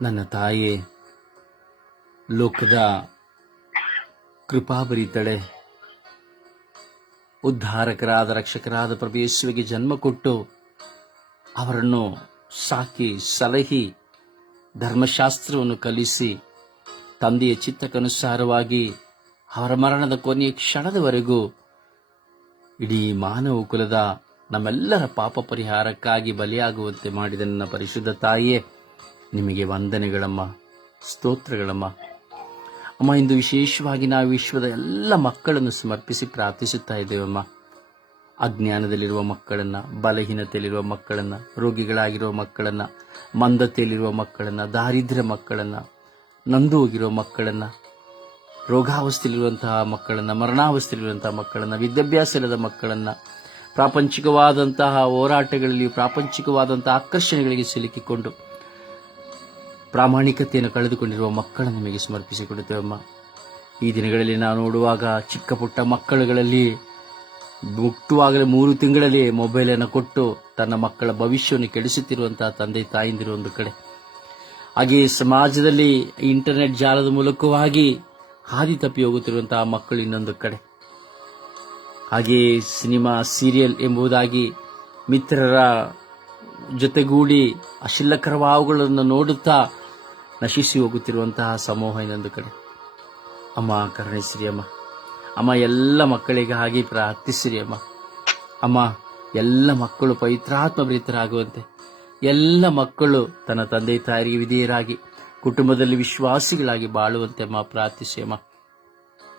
ನನ್ನ ತಾಯೇ, ಲೋಕದ ಕೃಪಾಭರಿತಳೆ ಉದ್ಧಾರಕರಾದ ರಕ್ಷಕರಾದ ಪ್ರಭೇಶ್ವರಿಗೆ ಜನ್ಮ ಕೊಟ್ಟು ಅವರನ್ನು ಸಾಕಿ ಸಲಹಿ, ಧರ್ಮಶಾಸ್ತ್ರವನ್ನು ಕಲಿಸಿ, ತಂದೆಯ ಚಿತ್ತಕ್ಕನುಸಾರವಾಗಿ ಅವರ ಮರಣದ ಕೊನೆಯ ಕ್ಷಣದವರೆಗೂ ಇಡೀ ಮಾನವ ಕುಲದ ನಮ್ಮೆಲ್ಲರ ಪಾಪ ಪರಿಹಾರಕ್ಕಾಗಿ ಬಲಿಯಾಗುವಂತೆ ಮಾಡಿದ ನನ್ನ ಪರಿಶುದ್ಧ ತಾಯಿಯೇ ನಿಮಗೆ ವಂದನೆಗಳಮ್ಮ, ಸ್ತೋತ್ರಗಳಮ್ಮ. ಅಮ್ಮ, ಇಂದು ವಿಶೇಷವಾಗಿ ನಾವು ವಿಶ್ವದ ಎಲ್ಲ ಮಕ್ಕಳನ್ನು ಸಮರ್ಪಿಸಿ ಪ್ರಾರ್ಥಿಸುತ್ತಾ ಇದ್ದೇವಮ್ಮ. ಅಜ್ಞಾನದಲ್ಲಿರುವ ಮಕ್ಕಳನ್ನ, ಬಲಹೀನತೆಯಲ್ಲಿರುವ ಮಕ್ಕಳನ್ನ, ರೋಗಿಗಳಾಗಿರುವ ಮಕ್ಕಳನ್ನ, ಮಂದತೆಯಲ್ಲಿರುವ ಮಕ್ಕಳನ್ನ, ದಾರಿದ್ರ್ಯ ಮಕ್ಕಳನ್ನ ನಂದು ಹೋಗಿರುವ ಮಕ್ಕಳನ್ನ, ರೋಗಾವಸ್ಥೆಯಲ್ಲಿರುವಂತಹ ಮಕ್ಕಳನ್ನ, ಮರಣಾವಸ್ಥೆಯಲ್ಲಿರುವಂತಹ ಮಕ್ಕಳನ್ನ ವಿದ್ಯಾಭ್ಯಾಸ ಇಲ್ಲದ ಮಕ್ಕಳನ್ನ, ಪ್ರಾಪಂಚಿಕವಾದಂತಹ ಹೋರಾಟಗಳಲ್ಲಿ, ಪ್ರಾಪಂಚಿಕವಾದಂತಹ ಆಕರ್ಷಣೆಗಳಿಗೆ ಸಿಲುಕಿಕೊಂಡು ಪ್ರಾಮಾಣಿಕತೆಯನ್ನು ಕಳೆದುಕೊಂಡಿರುವ ಮಕ್ಕಳನ್ನು ನಿಮಗೆ ಸಮರ್ಪಿಸಿಕೊಡುತ್ತೇವಮ್ಮ. ಈ ದಿನಗಳಲ್ಲಿ ನಾವು ನೋಡುವಾಗ ಚಿಕ್ಕ ಪುಟ್ಟ ಮಕ್ಕಳುಗಳಲ್ಲಿ, ಮುಟ್ಟುವಾಗಲೇ ಮೂರು ತಿಂಗಳಲ್ಲಿ ಮೊಬೈಲನ್ನು ಕೊಟ್ಟು ತನ್ನ ಮಕ್ಕಳ ಭವಿಷ್ಯವನ್ನು ಕೆಡಿಸುತ್ತಿರುವಂತಹ ತಂದೆ ತಾಯಿಂದಿರು ಒಂದು ಕಡೆ. ಹಾಗೆಯೇ ಸಮಾಜದಲ್ಲಿ ಇಂಟರ್ನೆಟ್ ಜಾಲದ ಮೂಲಕವಾಗಿ ಹಾದಿ ತಪ್ಪಿ ಹೋಗುತ್ತಿರುವಂತಹ ಮಕ್ಕಳು ಇನ್ನೊಂದು ಕಡೆ. ಹಾಗೆಯೇ ಸಿನಿಮಾ, ಸೀರಿಯಲ್ ಎಂಬುದಾಗಿ ಮಿತ್ರರ ಜೊತೆಗೂಡಿ ಅಶಿಲ್ಲಕರವಾವುಗಳನ್ನು ನೋಡುತ್ತಾ ನಶಿಸಿ ಹೋಗುತ್ತಿರುವಂತಹ ಸಮೂಹ ಇನ್ನೊಂದು ಕಡೆ. ಅಮ್ಮ ಕರುಣಿಸಿರಿ ಅಮ್ಮ. ಅಮ್ಮ, ಎಲ್ಲ ಮಕ್ಕಳಿಗೆ ಹಾಗೆ ಪ್ರಾರ್ಥಿಸಿರಿ ಅಮ್ಮ. ಅಮ್ಮ, ಎಲ್ಲ ಮಕ್ಕಳು ಪವಿತ್ರಾತ್ಮ ಪ್ರೀತರಾಗುವಂತೆ. ಎಲ್ಲ ಮಕ್ಕಳು ತನ್ನ ತಂದೆ ತಾಯಿಗೆ ವಿಧೇಯರಾಗಿ, ಕುಟುಂಬದಲ್ಲಿ ವಿಶ್ವಾಸಿಗಳಾಗಿ ಬಾಳುವಂತೆ ಅಮ್ಮ ಪ್ರಾರ್ಥಿಸಿ ಅಮ್ಮ.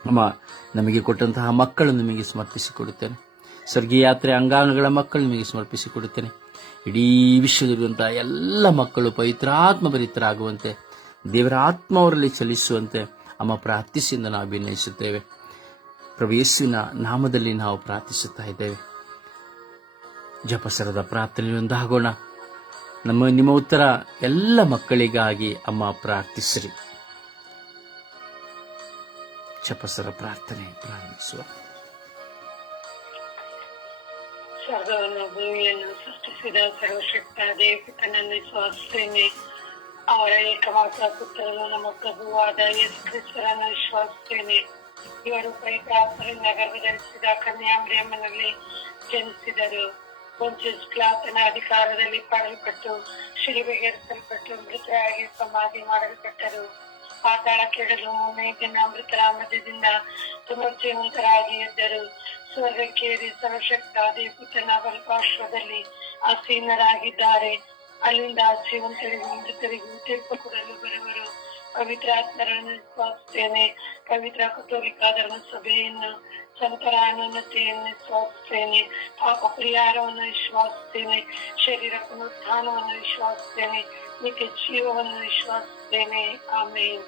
ಅಮ್ಮ, ನಮಗೆ ಕೊಟ್ಟಂತಹ ಮಕ್ಕಳು ನಿಮಗೆ ಸಮರ್ಪಿಸಿಕೊಡುತ್ತೇನೆ ಸ್ವರ್ಗೀಯ ಯಾತ್ರೆ ಅಂಗಾಂಗಗಳ ಮಕ್ಕಳು ನಿಮಗೆ ಸಮರ್ಪಿಸಿಕೊಡುತ್ತೇನೆ ಇಡೀ ವಿಶ್ವದಲ್ಲಿರುವಂತಹ ಎಲ್ಲ ಮಕ್ಕಳು ಪವಿತ್ರಾತ್ಮ ಭರಿತರಾಗುವಂತೆ ದೇವರ ಆತ್ಮ ಅವರಲ್ಲಿ ಚಲಿಸುವಂತೆ ಅಮ್ಮ ಪ್ರಾರ್ಥಿಸಿಂದ ನಾವು ಅಭಿನಯಿಸುತ್ತೇವೆ ಯೇಸುವಿನ ನಾಮದಲ್ಲಿ ನಾವು ಪ್ರಾರ್ಥಿಸುತ್ತಾ ಇದ್ದೇವೆ. ಜಪಸರದ ಪ್ರಾರ್ಥನೆಯೊಂದಾಗೋಣ ನಮ್ಮ, ನಿಮ್ಮ ಉತ್ತರ ಎಲ್ಲ ಮಕ್ಕಳಿಗಾಗಿ ಅಮ್ಮ ಪ್ರಾರ್ಥಿಸಿರಿ. ಜಪಸರ ಪ್ರಾರ್ಥನೆ ಪ್ರಾರಂಭಿಸುವ. ಸರ್ವಶಕ್ತ ಅವರ ಏಕಮಾತ್ರ ಪುತ್ರನು ನಮ್ಮ ಪ್ರಭುವಾದ ಯೇಸು ಕ್ರಿಸ್ತರನ್ನು ವಿಶ್ವಾಸಿಸುತ್ತೇನೆ ಇವರು ಪವಿತ್ರಾತ್ಮರಿಂದ ಗರ್ಭಧರಿಸಿದ ಕನ್ಯಾಮರಿಯಮ್ಮನಲ್ಲಿ ಜನಿಸಿದರು ಪೊಂಚಸ್ ಕ್ಲಾತನ ಅಧಿಕಾರದಲ್ಲಿ ಪಡಲ್ಪಟ್ಟು ಶಿಲುಬೆಗೇರಿಸಲ್ಪಟ್ಟು ಮೃತರಾಗಿ ಸಮಾಧಿ ಮಾಡಲ್ಪಟ್ಟರು ಪಾತಾಳ ಕೆಡಲು ಮೂರನೇ ಮೃತರ ಮಧ್ಯದಿಂದ ಪುನರ್ಜೀವಂತರಾಗಿ ಎದ್ದರು ಸ್ವರ್ಗಕ್ಕೇರಿ ಸರ್ವಶಕ್ತ ದೇವಪುತ್ರನ ಬಲ್ಪಾಶ್ವದಲ್ಲಿ ಆಸೀನರಾಗಿದ್ದಾರೆ ಅಲ್ಲಿಂದ ಜೀವಂತರಿಗೂ ಮೃತರಿಗೂ ತೀರ್ಪು ಕೊಡಲು ಬರುವರು ಪವಿತ್ರಾತ್ಮರನ್ನು ವಿಶ್ವಾಸಿಸುತ್ತೇನೆ ಪವಿತ್ರ ಕಥೋಲಿಕ ಧರ್ಮ ಸಭೆಯನ್ನು ಸಂತರ ಅನುನ್ನತೆಯನ್ನು ವಿಶ್ವಾಸಿಸುತ್ತೇನೆ ಪಾಪ ಪರಿಹಾರವನ್ನು ವಿಶ್ವಾಸಿಸುತ್ತೇನೆ ಶರೀರ ಪುನರುತ್ಥಾನವನ್ನು ವಿಶ್ವಾಸಿಸುತ್ತೇನೆ ನಿತ್ಯ ಜೀವವನ್ನು ವಿಶ್ವಾಸಿಸುತ್ತೇನೆ ಆಮೇಲೆ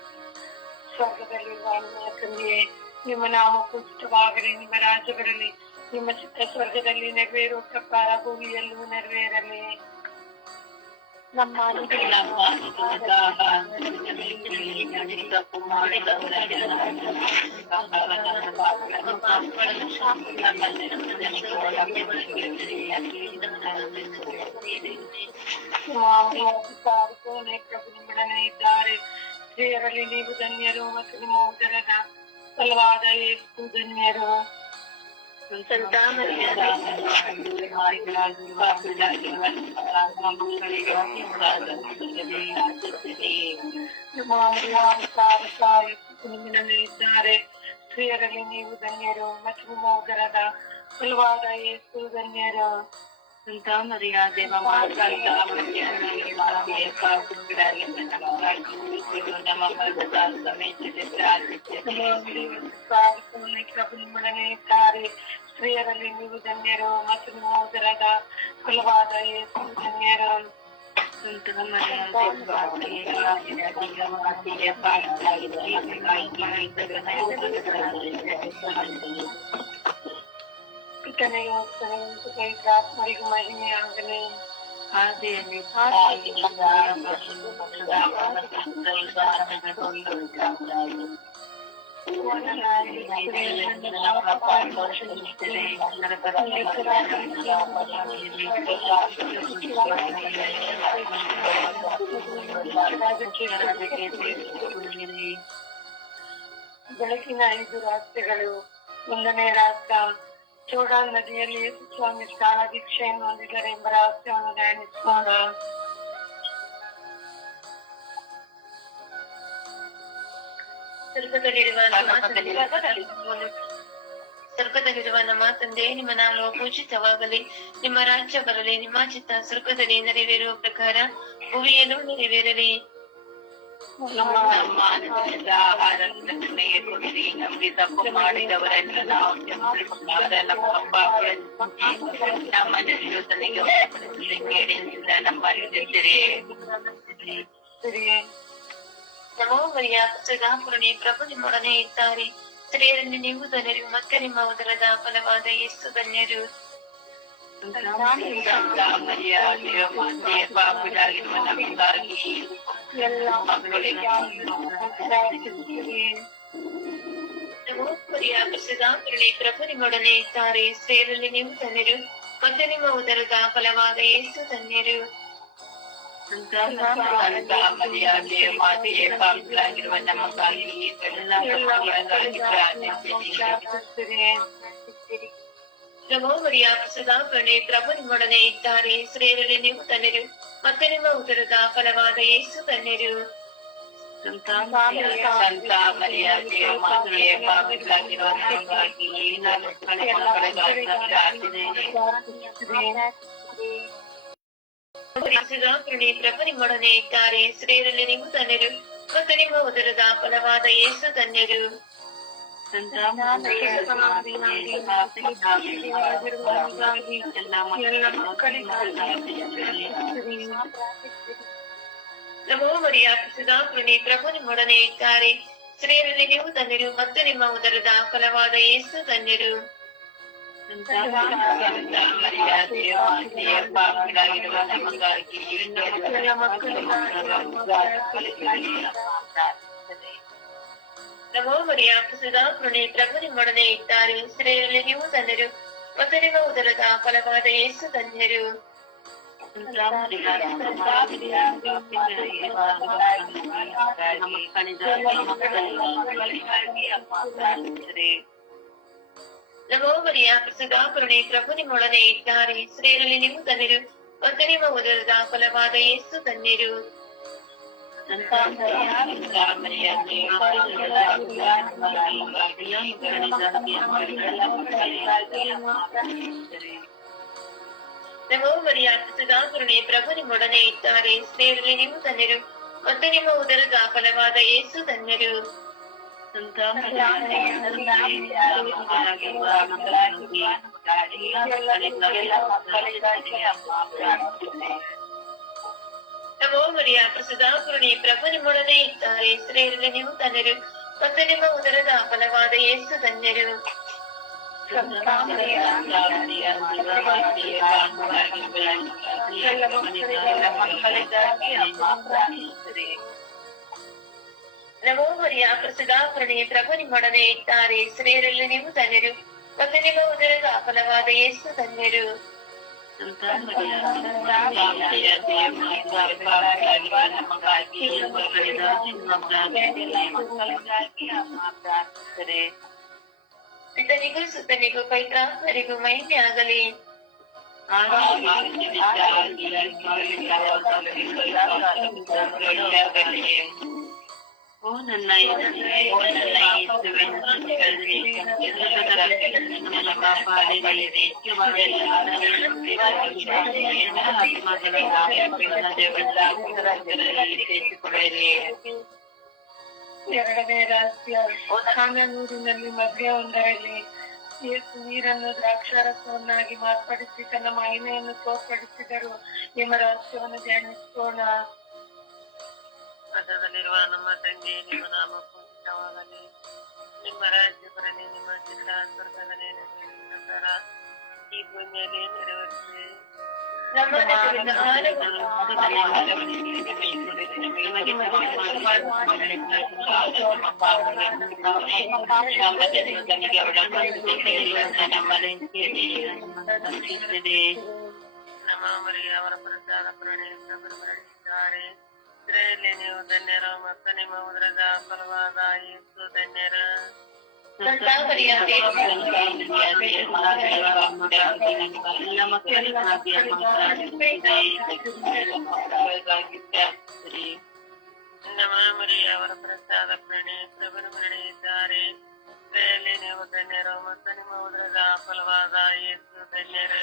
ಸ್ವರ್ಗದಲ್ಲಿರುವ ನನ್ನ ತಂದೆಯೇ ನಿಮ್ಮ ನಾಮ ಪೂಜಿತವಾಗಲಿ ನಿಮ್ಮ ರಾಜ್ಯ ಬರಲಿ ನಿಮ್ಮ ಚಿತ್ತ ಸ್ವರ್ಗದಲ್ಲಿ ನೆರವೇರುವ ಪ್ರಕಾರ ಭೂಮಿಯಲ್ಲೂ ನೆರವೇರಲಿ ಧನ್ಯರು ಮತ್ತು ನಿಮ್ಮ ಉದರದ ಫಲವಾದ ಯೇಸು ಧನ್ಯರು ನಿಮ್ಮೊಡನೆ ಇದ್ದಾರೆ ಸ್ತ್ರೀಯರಲ್ಲಿ ನೀವು ಧನ್ಯರು ಮತ್ತು ನಿಮ್ಮ ಉದರದ ಫಲವಾದ ಯೇಸು ಧನ್ಯರು ಸಂತ ಮರಿಯ ದೇವ ಪ್ರಭು ನಿಮ್ಮೊಡನೆ ಇದ್ದಾರೆ ಸ್ತ್ರೀಯರಲ್ಲಿ ನೀವು ಧನ್ಯರು ಮತ್ತು ನಿಮ್ಮ ಉದರದ ಫಲವಾದ ಯೇಸು ಧನ್ಯರು ಸಂತ ಮರಿಯ ಪಿತನೆಯು ಪವಿತ್ರಾತ್ಮರಿಗೂ ಮಹಿಮೆ ಆಗಲಿ ಆದಿಯಲ್ಲಿ ಬೆಳಕಿನ ಐದು ರಾಷ್ಟ್ರಗಳು ಒಂದನೇ ರಾಷ್ಟ್ರ ಜೋರ್ಡಾನ್ ನದಿಯಲ್ಲಿ ಸ್ವಾಮಿ ಸ್ನಾನ ದೀಕ್ಷೆಯನ್ನು ಹೊಂದಿದ್ದಾರೆ ಎಂಬ ರಹಸ್ಯವನ್ನು ಧ್ಯಾನಿಸೋಣ. ಸ್ವರ್ಗದಲ್ಲಿರುವ ನಮ್ಮ ತಂದೆ, ನಿಮ್ಮ ನಾಮ ಪೂಜಿತವಾಗಲಿ. ನಿಮ್ಮ ರಾಜ್ಯ ಬರಲಿ, ನಿಮ್ಮ ಚಿತ್ತ ಸ್ವರ್ಗದಲ್ಲಿ ನೆರವೇರುವ ಪ್ರಕಾರ ಭೂಮಿಯಲ್ಲೂ ನೆರವೇರಲಿ. ನಮ್ಮ ಮಾನಸಿಕ ಆಹಾರವನ್ನು ನಮಗೆ ಕೊಡಿರಿ ನಮಗೆ ತಪ್ಪು ಮಾಡಿದವರನ್ನ ನಾವು ಕ್ಷಮಿಸಿಕೊಂಡಾಗ ನಮ್ಮ ಪಾಪಗಳನ್ನು ನಮ್ಮ ಯೋಚನೆಗೆ ಒಳಪಡಿಸದೆ ಕೇಡಿನಿಂದ ನಮ್ಮಲ್ಲಿ ತೆಗೆದಿರಿ. ನಮೋ ಮರಿಯ ಸದಾ ಪೂರ್ಣಿ ಪ್ರಭು ನಿಮ್ಮೊಡನೆ ಇದ್ದಾರೆ ಸ್ತ್ರೀಯರಲ್ಲಿ ನೀವು ಧನ್ಯರು ಮತ್ತೆ ನಿಮ್ಮ ಉದರದ ಫಲವಾದ ಯೇಸು ಧನ್ಯರು ಸಂತ ಮರಿಯ ದೇವಮಾತೆ, ಪಾಪಿಗಳಾಗಿರುವ ನಮಗಾಗಿ ಎಲ್ಲ ಮಕ್ಕಳಿಗೆ ಪ್ರಾರ್ಥಿಸಿರಿ. ನಮೋ ಮರಿಯ ಸದಾ ಪೂರ್ಣಿ ಪ್ರಭು ನಿಮ್ಮೊಡನೆ ಇದ್ದಾರೆ ಸ್ತ್ರೀಯರಲ್ಲಿ ನೀವು ಧನ್ಯರು ಮತ್ತೆ ನಿಮ್ಮ ಉದರದ ಫಲವಾದ ಯೇಸು ಧನ್ಯರು ಸಂತ ಮರಿಯ ದೇವಮಾತೆ, ಪಾಪಿಗಳಾಗಿರುವ ನಮಗಾಗಿ ಎಲ್ಲ ಮಕ್ಕಳಿಗಾಗಿ ಪ್ರಾರ್ಥಿಸಿರಿ. ನಮೋ ಮರಿಯ ಸದಾ ಪೂರ್ಣಿ ಪ್ರಭು ನಿಮ್ಮೊಡನೆ ಇದ್ದಾರೆ ಸ್ತ್ರೀಯರಲ್ಲಿ ನೀವು ಧನ್ಯರು ಮತ್ತೆ ನಿಮ್ಮ ಉದರದ ಫಲವಾದ ಯೇಸು ಧನ್ಯರು ಸಂತ ಮರಿಯ ದೇವಮಾತೆ, ಪಾಪಿಗಳಾಗಿರುವ ನಮಗಾಗಿ ಎಲ್ಲ ಮಕ್ಕಳಿಗಾಗಿ ಪ್ರಾರ್ಥಿಸಿರಿ. ಸದಾ ಪೂರ್ಣಿ ಪ್ರಭು ನಿಮ್ಮೊಡನೆ ಇದ್ದಾರೆ ಸ್ತ್ರೀಯರಲ್ಲಿ ನೀವು ಧನ್ಯರು ಮತ್ತೆ ನಿಮ್ಮ ಉದರದ ಫಲವಾದ ಯೇಸು ಧನ್ಯರು ಸಂತ ಮರಿಯ ದೇವಮಾತೆ, ಪಾಪಿಗಳಾಗಿರುವ ನಮಗಾಗಿ ಎಲ್ಲ ಮಕ್ಕಳಿಗಾಗಿ ಪ್ರಾರ್ಥಿಸಿರಿ. ನಮೋ ಮರಿಯ ಸದಾ ಪೂರ್ಣಿ ಪ್ರಭು ನಿಮ್ಮೊಡನೆ ಇದ್ದಾರೆ ಸ್ತ್ರೀಯರಲ್ಲಿ ನೀವು ಧನ್ಯರು ಮತ್ತು ನಿಮ್ಮ ಉದರದ ಫಲವಾದ ಯೇಸು ಧನ್ಯರು ಸಂತ ಸದಾ ಪೂರ್ಣಿ ಪ್ರಭು ನಿಮ್ಮೊಡನೆ ಇದ್ದಾರೆ ಸ್ತ್ರೀಯರಲ್ಲಿ ನೀವು ಧನ್ಯರು ಮತ್ತು ನಿಮ್ಮ ಉದರದ ಫಲವಾದ ಯೇಸು ಧನ್ಯರು ನಮೋ ಮರಿಯ ಸದಾ ಕರುಣೆ ಪ್ರಭು ನಿಮ್ಮೊಡನೆ ಇದ್ದಾರೆ ಸ್ತ್ರೀಯರಲ್ಲಿ ನೀವು ಧನ್ಯರು ಮತ್ತು ನಿಮ್ಮ ಉದರದ ಫಲವಾದ ಯೇಸು ಧನ್ಯರು ನಮೋ ಮರಿಯ ಸದಾ ಕರುಣೆ ಪ್ರಭು ನಿಮ್ಮೊಡನೆ ಇದ್ದಾರೆ ಸ್ತ್ರೀಯರಲ್ಲಿ ನೀವು ಧನ್ಯರು ಮತ್ತು ನಿಮ್ಮ ಉದರದ ಫಲವಾದ ಯೇಸು ಧನ್ಯರು ನಮೋ ಮರಿಯ ಸದಾ ಕರುಣೆ ಪ್ರಭು ನಿಮ್ಮೊಡನೆ ಇದ್ದಾರೆ ಸ್ತ್ರೀಯರಲ್ಲಿ ನೀವು ಧನ್ಯರು ಮತ್ತು ನಿಮ್ಮ ಉದರದ ಫಲವಾದ ಯೇಸು ಧನ್ಯರು ನಮೋ ಮರಿಯ ಸದಾ ಕರುಣೆ ಪ್ರಭು ನಿಮ್ಮೊಡನೆ ಇದ್ದಾರೆ ಸ್ತ್ರೀಯರಲ್ಲಿ ನೀವು ಧನ್ಯರು ಮತ್ತು ನಿಮ್ಮ ಉದರದ ಫಲವಾದ ಯೇಸು ಧನ್ಯರು పితనికు సుతనికు పైక మరిగు మైని ఆగలి ఆగలి ನನ್ನ. ಎರಡನೇ ರಹಸ್ಯ ಕಾನೂರಿನಲ್ಲಿ ಮಧ್ಯ ಒಂದರಲ್ಲಿ ನೀರನ್ನು ದ್ರಾಕ್ಷಾರಸವನ್ನಾಗಿ ಮಾರ್ಪಡಿಸಿ ತನ್ನ ಮಹಿಮೆಯನ್ನು ತೋರ್ಪಡಿಸಿದರು ಎಂಬ ರಹಸ್ಯವನ್ನು ಧ್ಯಾನಿಸೋಣ ಪದದಲ್ಲಿರುವ ನಮ್ಮ ತಂದೆ ನಿಮ್ಮ ನಾಮ ಪೂಜಿತವಾಗಲಿ ನಿಮ್ಮ ರಾಜ್ಯ ಬರಲಿ ನಿಮ್ಮ ಚಿತ್ತ ಸ್ವರ್ಗದಲ್ಲಿ ನೆರವೇರಿದ ತರ ಈ ಭೂಮಿಯಲ್ಲಿ ನೆರವೇರಿಸಿ ನಮ್ಮ ದೇವರಿಂದ ಆಹಾರವನ್ನು ನಮ್ಮ ಮರಿಗೆ ಅವರ ಪ್ರಚಾರ ಪ್ರಣಯದಿಂದ ಬರಬರಿಸಿದ್ದಾರೆ ಸ್ತ್ರೀಯಲ್ಲಿ ನೀವು ಧನ್ಯರು ಮತ್ತು ನಿಮ್ಮ ಉದರದ ಫಲವಾದ ಯೇಸು ಧನ್ಯರು ಸಂತಾಪರಿಯಾದೆ ನಮ್ಮ ಮರಿಯ ಅವರ ಪ್ರಸಾದ ಪ್ರಣಿ ಪ್ರಭುನ ಪ್ರಣಯಿದ್ದಾರೆ ಸ್ತ್ರೀಯಲ್ಲಿ ನೀವು ಧನ್ಯರು ಮತ್ತು ನಿಮ್ಮ ಉದರದ ಫಲವಾದ ಯೇಸು ಧನ್ಯರು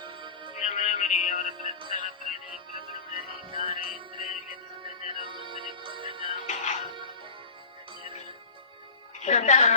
ನಮ್ಮ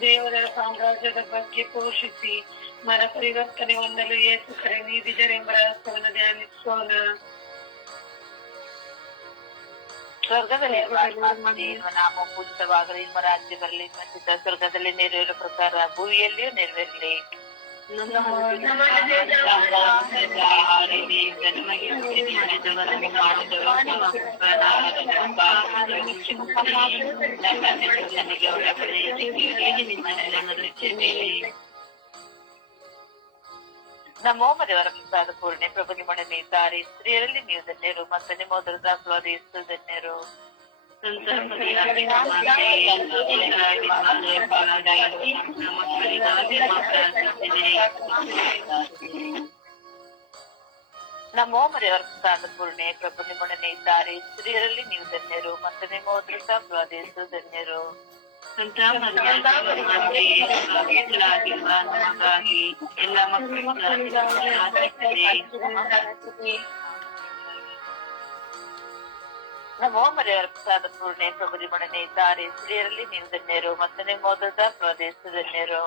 ದೇವರ ಸಾಮ್ರಾಜ್ಯದ ಬಗ್ಗೆ ಪೋಷಿಸಿ ಮನ ಪರಿವರ್ತನೆ ಹೊಂದಲು ಏಸು ಕರೆ ನೀಡಿದರೆಂಬ ರಹಸ್ಯವನ್ನು ಧ್ಯಾನಿಸೋಣ. ಸ್ವರ್ಗದಲ್ಲಿ ನಾಮ ಪೂಜಿತವಾಗಲಿ ನಿಮ್ಮ ರಾಜ್ಯ ಬರಲಿ ಮತ್ತು ಸ್ವರ್ಗದಲ್ಲಿ ನೆರವೇರೋ ಪ್ರಕಾರ ಭೂಮಿಯಲ್ಲಿಯೂ ನೆರವೇರಲಿ. ನಮ್ಮೋ ಮರೆಯವರ ಪ್ರಸಾದ ಪೂರ್ಣೆ ಪ್ರಭು ನಿಮ್ಮೊಡನೆ ಇದ್ದಾರೆ ಸ್ತ್ರೀಯರಲ್ಲಿ ನೀವು ಧನ್ಯರು ಮತ್ತು ನಿಮ್ಮ ಉದರದ ಆಸ್ವಾದ ಎಷ್ಟು ಧನ್ಯರು ನಮ್ಮೋ ಮರೆಯವರ ಪ್ರಸಾದ ಪೂರ್ಣೆ ಪ್ರಭು ನಿಮ್ಮೊಡನೆ ಇದ್ದಾರೆ ಸ್ತ್ರೀಯರಲ್ಲಿ ನೀವು ಧನ್ಯರು ಮತ್ತು ನಿಮ್ಮ ಆಸ್ವಾದ ಎಷ್ಟು ಧನ್ಯರು ಎಲ್ಲ ನಮೋ ಮರೆಯವರ ಪ್ರಸಾದ ಪೂರ್ಣೆ ಪ್ರಭು ನಿಮ್ಮೊಡನೆ ಇದ್ದಾರೆ ಸ್ತ್ರೀಯರಲ್ಲಿ ನೀವು ಧನ್ಯರು ಮತ್ತು ನಿಮ್ಮ ಉದರದ ಪ್ರದೇಶ ಧನ್ಯರು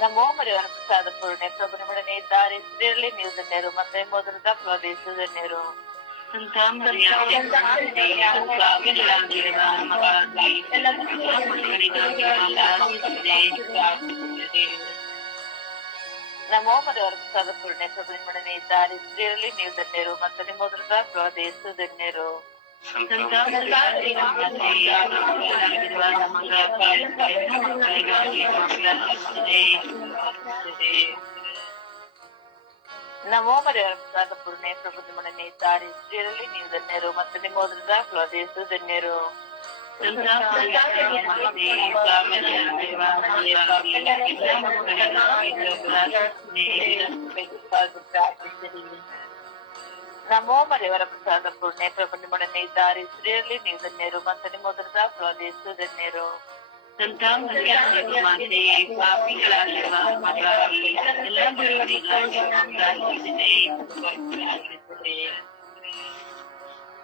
ನಮೋ ಮರೆಯವರ ಪ್ರಸಾದ ಪೂರ್ಣೆ ಪ್ರಭು ನಿಮ್ಮೊಡನೆ ಇದ್ದಾರೆ ಸ್ತ್ರೀಯರಲ್ಲಿ ನೀವು ಧನ್ಯರು ಮತ್ತು ನಿಮ್ಮ ಉದರದ ಪ್ರದೇಶ ಧನ್ಯರು ನಮೋ ಮರಿಯವರ ಪ್ರಸಾದ ಪೂರ್ಣೆ ಪ್ರಭು ನಿಮ್ಮೊಡನೆ ಇದ್ದಾರೆ ಸ್ತ್ರೀಯರಲ್ಲಿ ನೀವು ಧನ್ಯರು ಮತ್ತು ನಿಮ್ಮ ಉದರದ ಫಲವಾದ ಯೇಸು ಧನ್ಯರು ನಮೋ ಮರಿಯವರ ಪ್ರಸಾದ ಪೂರ್ಣೆ ಪ್ರಭು ನಿಮ್ಮೊಡನೆ ಇದ್ದಾರೆ ಸ್ತ್ರೀಯರಲ್ಲಿ ನೀವು ಧನ್ಯರು ಮತ್ತು ನಿಮ್ಮ ಉದರದ ಫಲವಾದ ಯೇಸು ಧನ್ಯರು ನಮೋ ಮರಿಯವರ ಪ್ರಸಾದ ಪೂರ್ಣೆ ಪ್ರಭು ನಿಮ್ಮೊಡನೆ ಇದ್ದಾರೆ ಸ್ತ್ರೀಯರಲ್ಲಿ ನೀವು ಧನ್ಯರು ಮತ್ತು ನಿಮ್ಮ ಉದರದ ಫಲವಾದ ಯೇಸು ಧನ್ಯರು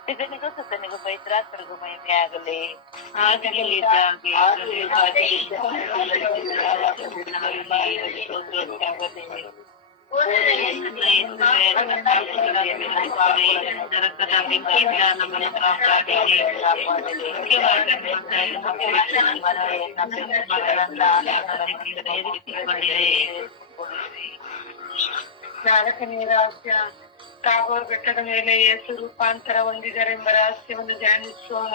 ಇದನಿಗೂ ಸುತ್ತನಿಗೂ ಪವಿತ್ರಾತ್ಮರಿಗೂ ಮಹಿಮೆ ಆಗಲಿ ನಾಲ್ಕನೇ ರಹಸ್ಯ ತಾಬೋರ್ ಬೆಟ್ಟದ ಮೇಲೆ ಯೇಸು ರೂಪಾಂತರ ಹೊಂದಿದರೆಂಬ ರಹಸ್ಯವನ್ನು ಧ್ಯಾನಿಸೋಣ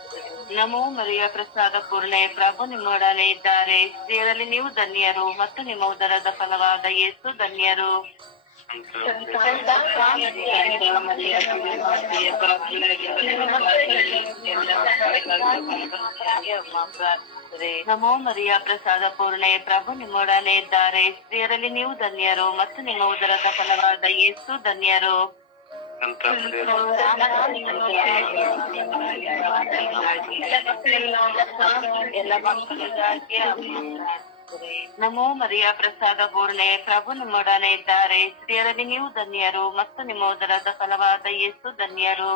ನಮೋ ಮರಿಯ ಪ್ರಸಾದ ಪೂರ್ಣೆ, ಪ್ರಭು ನಿಮ್ಮೊಡನೆ ಇದ್ದಾರೆ. ಸ್ತ್ರೀಯರಲ್ಲಿ ನೀವು ಧನ್ಯರು ಮತ್ತು ನಿಮ್ಮ ಉದರದ ಫಲವಾದ ಯೇಸು ಧನ್ಯರು. ನಮೋ ಮರಿಯ ಪ್ರಸಾದ ಪೂರ್ಣೆ, ಪ್ರಭು ನಿಮ್ಮೊಡನೆ ಇದ್ದಾರೆ. ಸ್ತ್ರೀಯರಲ್ಲಿ ನೀವು ಧನ್ಯರು ಮತ್ತು ನಿಮ್ಮ ಉದರದ ಫಲವಾದ ಯೇಸು ಧನ್ಯರು. ಎಲ್ಲ ಮಕ್ಕಳಿಗಾಗಿ ನಮೋ ಮರಿಯ ಪ್ರಸಾದ ಪೂರ್ಣೆ ಪ್ರಭು ನಿಮ್ಮೊಡನೆ ಇದ್ದಾರೆ. ಸ್ತ್ರೀಯರಲ್ಲಿ ನೀವು ಧನ್ಯರು ಮತ್ತು ನಿಮ್ಮೋದರದ ಫಲವಾದ ಯೇಸು ಧನ್ಯರು.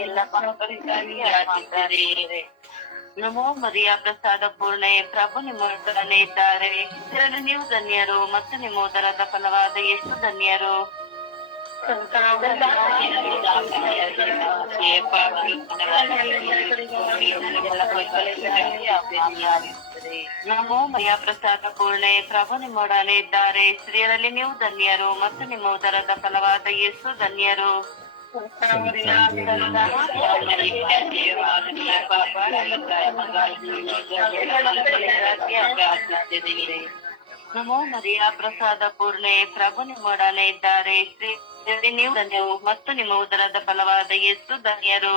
ಎಲ್ಲ ಪಾಪರಿಗಾಗಿ. ನಮೋ ಮರಿಯ ಪ್ರಸಾದ ಪೂರ್ಣೆ, ಪ್ರಭು ನಿಮ್ಮೊಡನೆ ಇದ್ದಾರೆ. ಸ್ತ್ರೀಯರಲ್ಲಿ ನೀವು ಧನ್ಯರು ಮತ್ತು ನಿಮ್ಮ ಉದರದ ಫಲವಾದ ಎಷ್ಟು ಧನ್ಯರು. ನಮೋ ಮಯ ಪ್ರಸಾದ ಪೂರ್ಣೆ, ಪ್ರಭು ನಿಮ್ಮೊಡನೆ ಇದ್ದಾರೆ. ಸ್ತ್ರೀಯರಲ್ಲಿ ನೀವು ಧನ್ಯರು ಮತ್ತು ನಿಮ್ಮ ಉದರದ ಫಲವಾದ ಎಷ್ಟು ಧನ್ಯರು. ನಮೋ ಮರಿಯ ಪ್ರಸಾದ ಪೂರ್ಣೆ, ಪ್ರಭು ನಿಮ್ಮೊಡನೆ ಇದ್ದಾರೆ. ಶ್ರೀ ನೀವು ಧನ್ಯವು ಮತ್ತು ನಿಮ್ಮ ಉದರದ ಫಲವಾದ ಎಷ್ಟು ಧನ್ಯರು.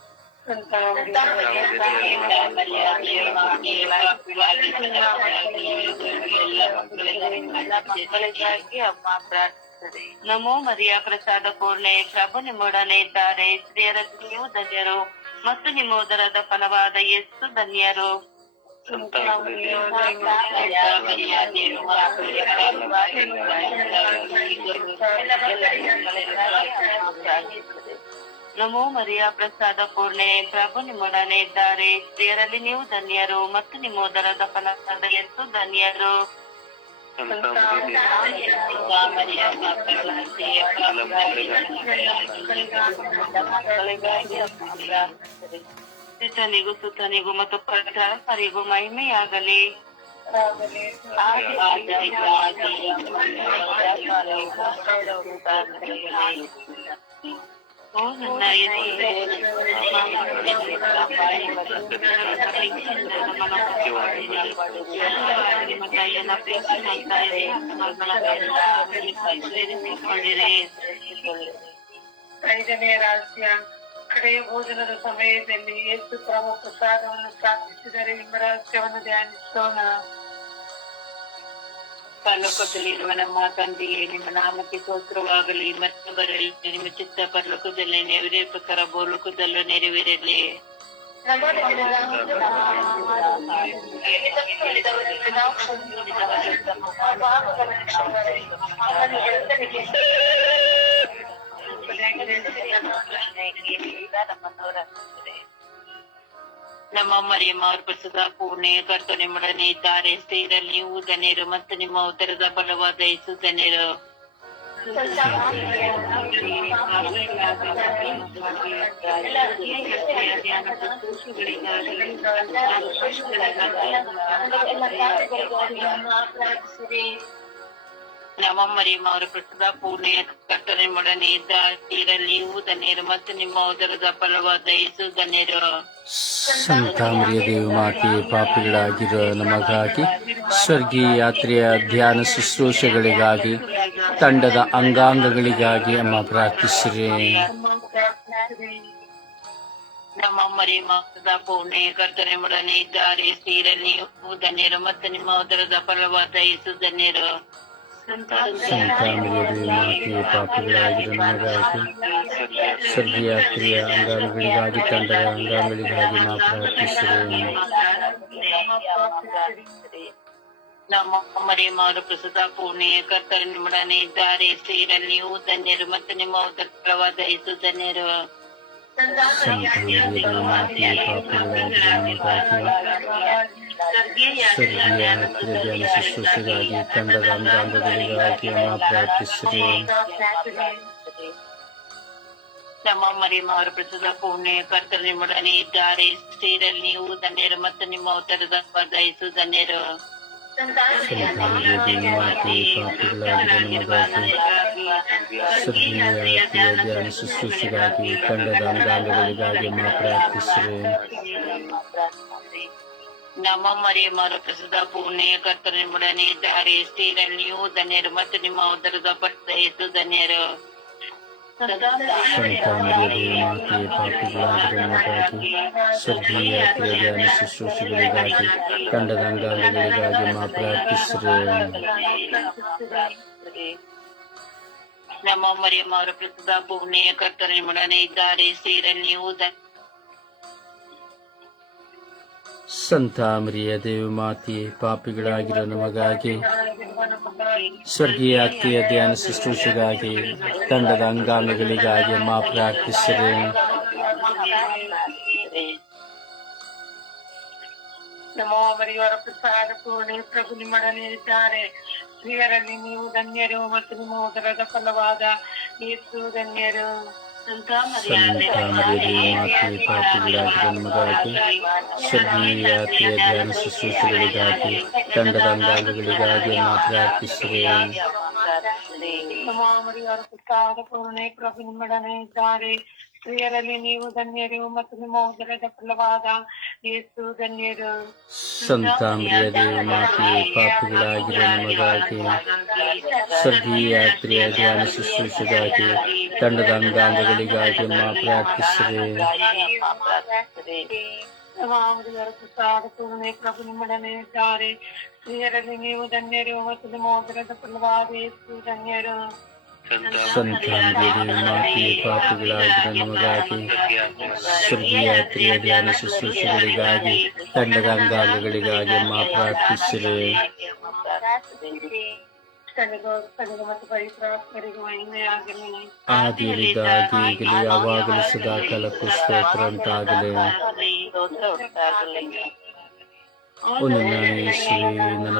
ನಮೋ ಮರಿಯ ಪ್ರಸಾದ ಪೂರ್ಣೆ, ಪ್ರಭು ನಿಮ್ಮೊಡನೆ ಇದ್ದಾರೆ. ಸ್ತ್ರೀಯರ ನೀವು ಧನ್ಯರು ಮತ್ತು ನಿಮ್ಮ ಉದರದ ಫಲವಾದ ಎಷ್ಟು ಧನ್ಯರು. ನಮೋ ಮರಿಯಾ ಪ್ರಸಾದ ಪೂರ್ಣೆ ಪ್ರಭು ನಿಮ್ಮೊಡನೆ ಇದ್ದಾರೆ. ಸ್ತ್ರೀಯರಲ್ಲಿ ನೀವು ಧನ್ಯರು ಮತ್ತು ನಿಮ್ಮ ಉದರದ ಫಲವಾದ ಯೇಸು ಧನ್ಯರು. ಸುತನಿಗೂ ಸುತನಿಗೂ ಮತ್ತು ಪರಿಗೂ ಮಹಿಮೆಯಾಗಲಿ. ಓ ಐದನೇ ರಹಸ್ಯ ಕಡೆಯ ಭೋಜನದ ಸಮಯದಲ್ಲಿ ಯೇಸು ತಮ್ಮ ಪ್ರಸಾದವನ್ನು ಸ್ಥಾಪಿಸಿದರೆ ಎಂಬ ರಹಸ್ಯವನ್ನು ಧ್ಯಾನಿಸೋಣ ಪರಲೋಕದಲ್ಲಿರುವ ನಮ್ಮ ತಂದೆಯೇ ನಿಮ್ಮ ನಾಮಕ್ಕೆ ಸೋತ್ರವಾಗಲಿ ಮತ್ತು ಬರಲಿ ನಿಮ್ಮ ಚಿತ್ತ ಪರಲೋಕದಲ್ಲಿ ಪ್ರಕಾರ ಭೂಲೋಕದಲ್ಲೂ ನೆರವೇರಲಿ. ನಮ್ಮ ಮರಿಯಮ್ಮ ಪ್ರಸದ ಪೂರ್ಣೆ ಕರ್ತ ನಿಮ್ಮೊಡನೆ ಇದ್ದಾರೆ ಸ್ತ್ರೀರಲ್ಲಿ ನೀವು ಧನ್ಯರು ಮತ್ತು ನಿಮ್ಮ ಉದರದ ಬಲವಾದ ಯೇಸು ಧನ್ಯರು. ನಮ್ಮ ಮರಿಯಮ್ಮ ಅವರ ಕಟ್ಟದ ಪೂರ್ಣೆ ಕಟ್ಟನೆ ಮಡನೆ ಇದ್ದಾರೆ ತೀರಲ್ಲಿ ಊದ ಧನ್ಯರು ಮತ್ತು ನಿಮ್ಮ ಉದರದ ಫಲವಾದ ಯೇಸು ಧನ್ಯರು. ಸಂತ ಮರಿಯ ದೇವ ಮಾತೆ ಪಾಪಿಗಳಾಗಿರೋ ನಮಗಾಗಿ ಸ್ವರ್ಗೀಯ ಯಾತ್ರೆಯ ಧ್ಯಾನ ಶುಶ್ರೂಷೆಗಳಿಗಾಗಿ ತಂಡದ ಅಂಗಾಂಗಗಳಿಗಾಗಿ ಅಮ್ಮ ಪ್ರಾರ್ಥಿಸಿರಿ. ನಮ್ಮ ಮರಿ ಮಾಸದ ಪೂರ್ಣೆ ಕರ್ತನೆ ಮೊಡನೆ ಇದ್ದಾರೆ. ಸ್ತ್ರೀರಲ್ಲಿ ಧನ್ಯರು ಮತ್ತು ನಿಮ್ಮ ಉದರದ ಫಲವಾದ ಯೇಸು ಧನ್ಯರು. ಸಂತ ಮರಿಯ ದೇವ ಮಾತೆ ಪಾಪಿಗಳಾಗಿರೋ ನಮಗಾಗಿ ಸ್ವರ್ಗೀಯ ಪ್ರಿಯ ಅಂಗಾಮಿಗಳಿಗಾಗಿ ತಂಡದ ಅಂಗಾಮಿಗಳಿಗಾಗಿ ನಾ ಪ್ರಾರ್ಥಿಸಿರಿ ನಮ್ಮ ಮರಿ ಮಾರು ಪ್ರಸುತ ಪೂರ್ಣೆಯ ಕರ್ತನೆ ಮುಡನೆ ಇದ್ದಾರೆ. ಸ್ತ್ರೀರಲ್ಲಿ ನೀವು ಧನ್ಯರು ಮತ್ತು ನಿಮ್ಮ ಉದರ ಫಲವಾದ ಯೇಸು ಧನ್ಯರು. ಸಂಕ್ರಾಮಿಯ ದೇವ ಪಾಪಿಗಳಾಗಿರೋ ನಮಗಾಗಿ ಸ್ವರ್ಗೀಯ ಯಾತ್ರೆಯ ಧ್ಯಾನ ಶುಶ್ರೂಷೆಗಾಗಿ ತಂಡದ ಅಂಗಾಂಗಗಳಿಗಾಗಿ ಅಮ್ಮ ಪ್ರಾರ್ಥಿಸಿರಿ ನಮ್ಮ ಮರಿ ಮಾರು ಪ್ರಸುತ ಪೂರ್ಣೆ ಕರ್ತನೆ ಮುಡನೆ ಇದ್ದಾರೆ ಸ್ತ್ರೀರಲ್ಲಿ ನೀವು ಧನ್ಯರು ಮತ್ತು ನಿಮ್ಮ ಉದರದ ಫಲವಾದ ಯೇಸು ಧನ್ಯರು ಸಂತಾನದ ದೇವಮಾತೆ ಪಾಪಿಗಳಾಗಿರೋ ನಮಗಾಗಿ ಸ್ವರ್ಗೀಯ ಯಾತ್ರೆಯ ಧ್ಯಾನ ಶುಶ್ರೂಷೆಗಾಗಿ ತಂಡದ ಅಂಗಾಂಗಗಳಿಗಾಗಿ ಅಮ್ಮ ಪ್ರಾರ್ಥಿಸಿರಿ ನಮ್ಮ ಮರಿ ಮಾರು ಪ್ರಸುತ ಪೂರ್ಣೆ ಕರ್ತನೆ ಮುಡನೆ ಇದ್ದಾರೆ ಸ್ತ್ರೀರಲ್ಲಿ ನೀವು ಧನ್ಯರು ಮತ್ತು ನಿಮ್ಮ ಉದರದ ಫಲವಾದ ಯೇಸು ಧನ್ಯರು ಸಂತಾನದ ದೇವಮಾತೆ ಪಾಪಿಗಳಾಗಿರೋ ನಮಗಾಗಿ ಸ್ವರ್ಗೀಯ ಯಾತ್ರೆಯ ಧ್ಯಾನ ಶುಶ್ರೂಷೆಗಳಿಗಾಗಿ ತಂಡದ ಅಂಗಾಂಗಗಳಿಗಾಗಿ ಅಮ್ಮ ಪ್ರಾರ್ಥಿಸಿರಿ ನಮ್ಮ ಮರಿಯಮ್ಮ ಅವರ ಪ್ರಸಿದ್ಧ ಪೂರ್ಣೆಯ ಕರ್ತನೆ ಮುಡನೆ ಇದ್ದಾರೆ ಸ್ತ್ರೀರಲ್ಲಿ ನೀವು ಸಂತ ಮರಿಯ ದೇವಮಾತೆ ಪಾಪಿಗಳಾಗಿರೋ ನಮಗಾಗಿ, ಸ್ವರ್ಗೀಯ ಆತ್ಮೀಯ ಧ್ಯಾನ ಶುಶ್ರೂಷೆಗಾಗಿ, ತಂಡದ ಅಂಗಾಂಗಗಳಿಗಾಗಿ ಮಾ ಪ್ರಾರ್ಥಿಸಿದೆ ನಮೋ ಮರಿಯವರ ಪ್ರಸಾದ ಪೂರ್ಣಿ ಪ್ರಭು ನಿಮ್ಮೊಡನೆ ಇದ್ದಾರೆ ಸ್ತ್ರೀಯರಲ್ಲಿ ನೀವು ಧನ್ಯರು ಮತ್ತು ನಿಮ್ಮ ಉದರದ ಫಲವಾದ ಯೇಸು ಧನ್ಯರು. ಸಂತ ಸಂತ ಮರಿಯ ದೇವಮಾತೆ ಪಾಪಿಗಳಾಗಿರೋ ನಮಗಾಗಿ ಸ್ವರ್ಗೀಯ ಯಾತ್ರೆಯ ಧ್ಯಾನ ಶುಶ್ರೂಷೆಗಳಿಗಾಗಿ ತಂಡದ ಅಂಗಾಂಗಗಳಿಗಾಗಿ ಅಮ್ಮ ಪ್ರಾರ್ಥಿಸಿರಿ ನಮೋ ಮರಿಯವರ ಪ್ರಸಾದ ಪೂರ್ಣೆ ಪ್ರಭು ನಿಮ್ಮೊಡನೆ ಇದ್ದಾರೆ ಸ್ತ್ರೀಯರಲ್ಲಿ ನೀವು ಧನ್ಯರು ಮತ್ತು ನಿಮ್ಮ ಉದರದ ಫಲವಾದ ಯೇಸು ಧನ್ಯರು ಸಂತ ಮರಿಯ ದೇವಮಾತೆ ಪಾಪಿಗಳಾಗಿರೋ ನಮಗಾಗಿ ಸ್ವರ್ಗೀಯ ಯಾತ್ರೆಯ ಧ್ಯಾನ ಶುಶ್ರೂಷೆಗಾಗಿ ತಂಡದ ಅಂಗಾಂಗಗಳಿಗಾಗಿ ಅಮ್ಮ ಪ್ರಾರ್ಥಿಸಿರಿ ನಮಾಮರಿಯವರ ಪ್ರಸಾದ ಪೂರ್ಣೆ ಪ್ರಭು ನಿಮ್ಮೊಡನೆ ಇದ್ದಾರೆ ಸ್ತ್ರೀಯರಲ್ಲಿ ನೀವು ಧನ್ಯರು ಮತ್ತು ನಿಮ್ಮ ಉದರದ ಫಲವಾದ ಯೇಸು ಧನ್ಯರು ಸಂತ ಮರಿಯ ದೇವಮಾತೆ ಪಾಪಿಗಳಾಗಿರೋ ನಮಗಾಗಿ ಸ್ವರ್ಗೀಯಾತ್ರಿಯ ಧ್ಯಾನ ಶುಶ್ರೂಷೆಗಳಿಗಾಗಿ ತಂಡದ ಅಂಗಾಂಗಗಳಿಗಾಗಿ ಅಮ್ಮ ಪ್ರಾರ್ಥಿಸಿರಿ. ತನಗೂ ಈಗಲೇ ಯಾವಾಗಲೂ ಸದಾ ಕಾಲಕ್ಕೂ ಸ್ತೋತ್ರ ಉಂಟಾಗಲಿ ನನ್ನ ಯೇಸುವೆ ನನ್ನ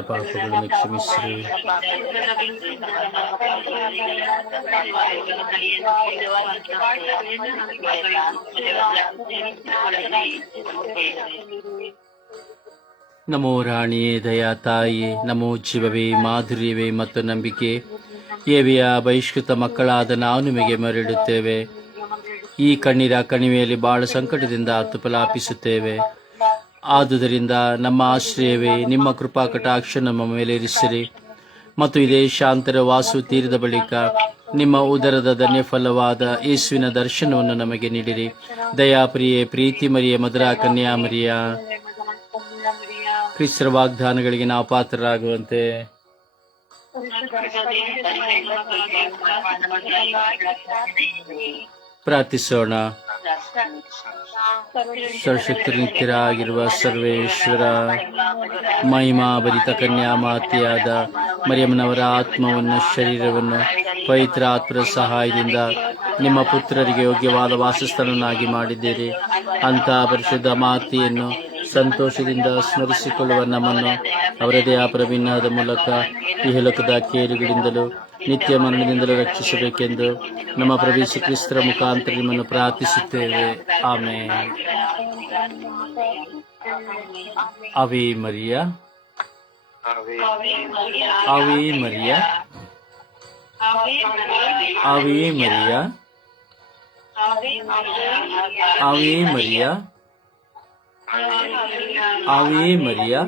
ನಮೋ ರಾಣಿಯೇ, ದಯಾ ತಾಯಿ, ನಮೋ ಜೀವವೇ, ಮಾಧುರ್ಯವೇ ಮತ್ತು ನಂಬಿಕೆ. ಏವಿಯ, ಬಹಿಷ್ಕೃತ ಮಕ್ಕಳಾದ ನಾವು ನಿಮಗೆ ಮರಡುತ್ತೇವೆ ಈ ಕಣ್ಣೀರ ಕಣಿವೆಯಲ್ಲಿ ಬಹಳ ಸಂಕಟದಿಂದ ತುಪಲಾಪಿಸುತ್ತೇವೆ ಆದುದರಿಂದ ನಮ್ಮ ಆಶ್ರಯವೇ, ನಿಮ್ಮ ಕೃಪಾ ಕಟಾಕ್ಷ ನಮ್ಮ ಮೇಲೆ ಇರಿಸಿರಿ. ಮತ್ತು ಇದೇ ಶಾಂತರ ವಾಸು ತೀರಿದ ಬಳಿಕ ನಿಮ್ಮ ಉದರದ ಧನ್ಯಫಲವಾದ ಯೇಸುವಿನ ದರ್ಶನವನ್ನು ನಮಗೆ ನೀಡಿರಿ. ದಯಾಪ್ರಿಯೆ, ಪ್ರೀತಿ ಮರಿಯ, ಮಧುರಾ ಕನ್ಯಾ ಮರಿಯ. ಕ್ರಿಸ್ತರ ವಾಗ್ದಾನಗಳಿಗೆ ನಾವು ಪಾತ್ರರಾಗುವಂತೆ. ಪ್ರಾರ್ಥಿಸೋಣ. ಸರ್ವಶಕ್ತಿರಾಗಿರುವ ಸರ್ವೇಶ್ವರ, ಮಹಿಮಾಭರಿತ ಕನ್ಯಾ ಮಾತೆಯಾದ ಮರಿಯಮ್ಮನವರ ಆತ್ಮವನ್ನು, ಶರೀರವನ್ನು ಪವಿತ್ರ ಆತ್ಮರ ಸಹಾಯದಿಂದ ನಿಮ್ಮ ಪುತ್ರರಿಗೆ ಯೋಗ್ಯವಾದ ವಾಸಸ್ಥಾನನಾಗಿ ಮಾಡಿದ್ದೀರಿ. ಅಂತ ಪರಿಶುದ್ಧ ಮಾತೆಯನ್ನು ಸಂತೋಷದಿಂದ ಸ್ಮರಿಸಿಕೊಳ್ಳುವ ನಮ್ಮನ್ನು ಅವರದೇ ಆ ಪ್ರವೀಣದ ಮೂಲಕ ಇಹಲೋಕದ ಕೇಡುಗಳಿಂದಲೂ ನಿತ್ಯ ಮರಣದಿಂದಲೂ ರಕ್ಷಿಸಬೇಕೆಂದು ನಮ್ಮ ಪ್ರವೇಶ ಕ್ರಿಸ್ತರ ಮುಖಾಂತರ ನಿಮ್ಮನ್ನು ಪ್ರಾರ್ಥಿಸುತ್ತೇವೆ. ಆಮೆ ಅವಿ ಮರಿಯ. ಅವೇ ಮರಿಯ. ಅವೇ ಮರಿಯ. ಅವೇ ಮರಿಯ. ಅವೇ ಮರಿಯ. ಅವಿ ಮರಿಯ.